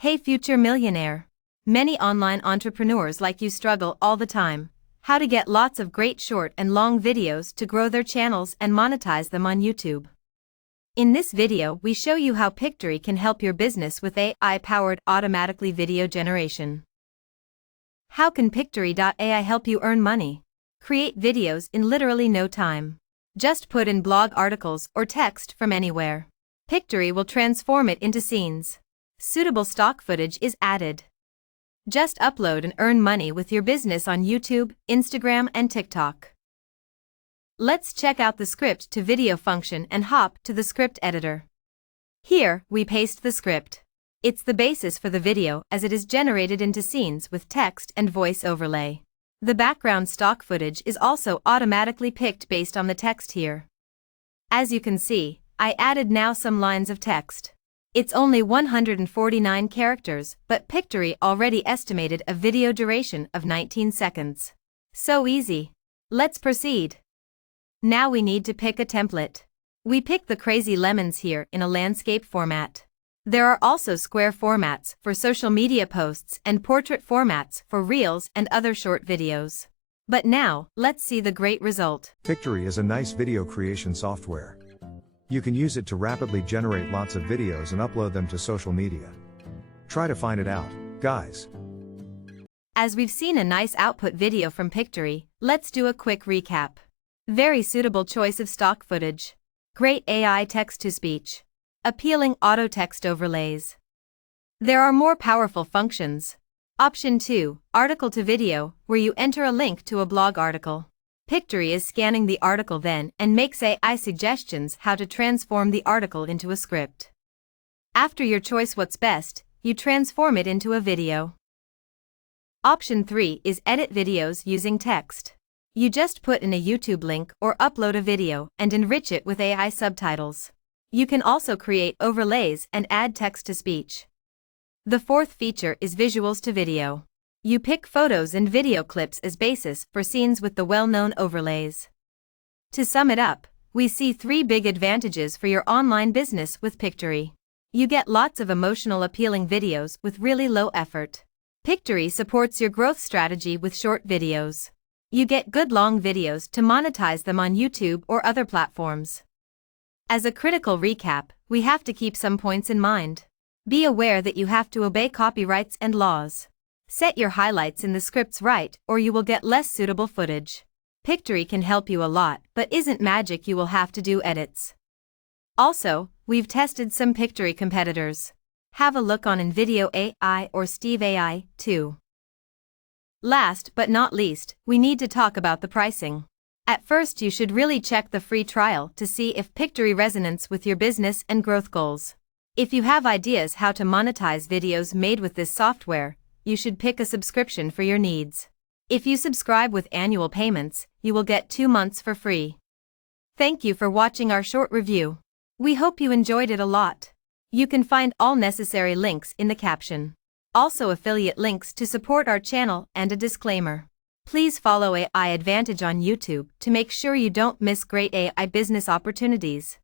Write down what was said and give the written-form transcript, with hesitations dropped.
Hey future millionaire! Many online entrepreneurs like you struggle all the time. How to get lots of great short and long videos to grow their channels and monetize them on YouTube. In this video we show you how Pictory can help your business with AI-powered automatically video generation. How can Pictory AI help you earn money? Create videos in literally no time. Just put in blog articles or text from anywhere. Pictory will transform it into scenes. Suitable stock footage is added. Just upload and earn money with your business on YouTube, Instagram, and TikTok. Let's check out the script to video function and hop to the script editor. Here, we paste the script. It's the basis for the video as it is generated into scenes with text and voice overlay. The background stock footage is also automatically picked based on the text here. As you can see, I added now some lines of text. It's only 149 characters, but Pictory already estimated a video duration of 19 seconds. So easy. Let's proceed. Now we need to pick a template. We pick the crazy lemons here in a landscape format. There are also square formats for social media posts and portrait formats for reels and other short videos. But now, let's see the great result. Pictory is a nice video creation software. You can use it to rapidly generate lots of videos and upload them to social media. Try to find it out, guys. As we've seen a nice output video from Pictory, let's do a quick recap. Very suitable choice of stock footage. Great AI text-to-speech. Appealing auto text overlays. There are more powerful functions. Option 2, article to video, where you enter a link to a blog article. Pictory is scanning the article then and makes AI suggestions how to transform the article into a script. After your choice what's best, you transform it into a video. Option 3 is edit videos using text. You just put in a YouTube link or upload a video and enrich it with AI subtitles. You can also create overlays and add text-to-speech. The fourth feature is visuals to video. You pick photos and video clips as basis for scenes with the well-known overlays. To sum it up, we see 3 big advantages for your online business with Pictory. You get lots of emotional appealing videos with really low effort. Pictory supports your growth strategy with short videos. You get good long videos to monetize them on YouTube or other platforms. As a critical recap, we have to keep some points in mind. Be aware that you have to obey copyrights and laws. Set your highlights in the scripts right or you will get less suitable footage. Pictory can help you a lot but isn't magic, you will have to do edits. Also, we've tested some Pictory competitors. Have a look on InVideo AI or Steve AI, too. Last but not least, we need to talk about the pricing. At first you should really check the free trial to see if Pictory resonates with your business and growth goals. If you have ideas how to monetize videos made with this software, you should pick a subscription for your needs. If you subscribe with annual payments, you will get 2 months for free. Thank you for watching our short review. We hope you enjoyed it a lot. You can find all necessary links in the caption. Also affiliate links to support our channel and a disclaimer. Please follow AI Advantage on YouTube to make sure you don't miss great AI business opportunities.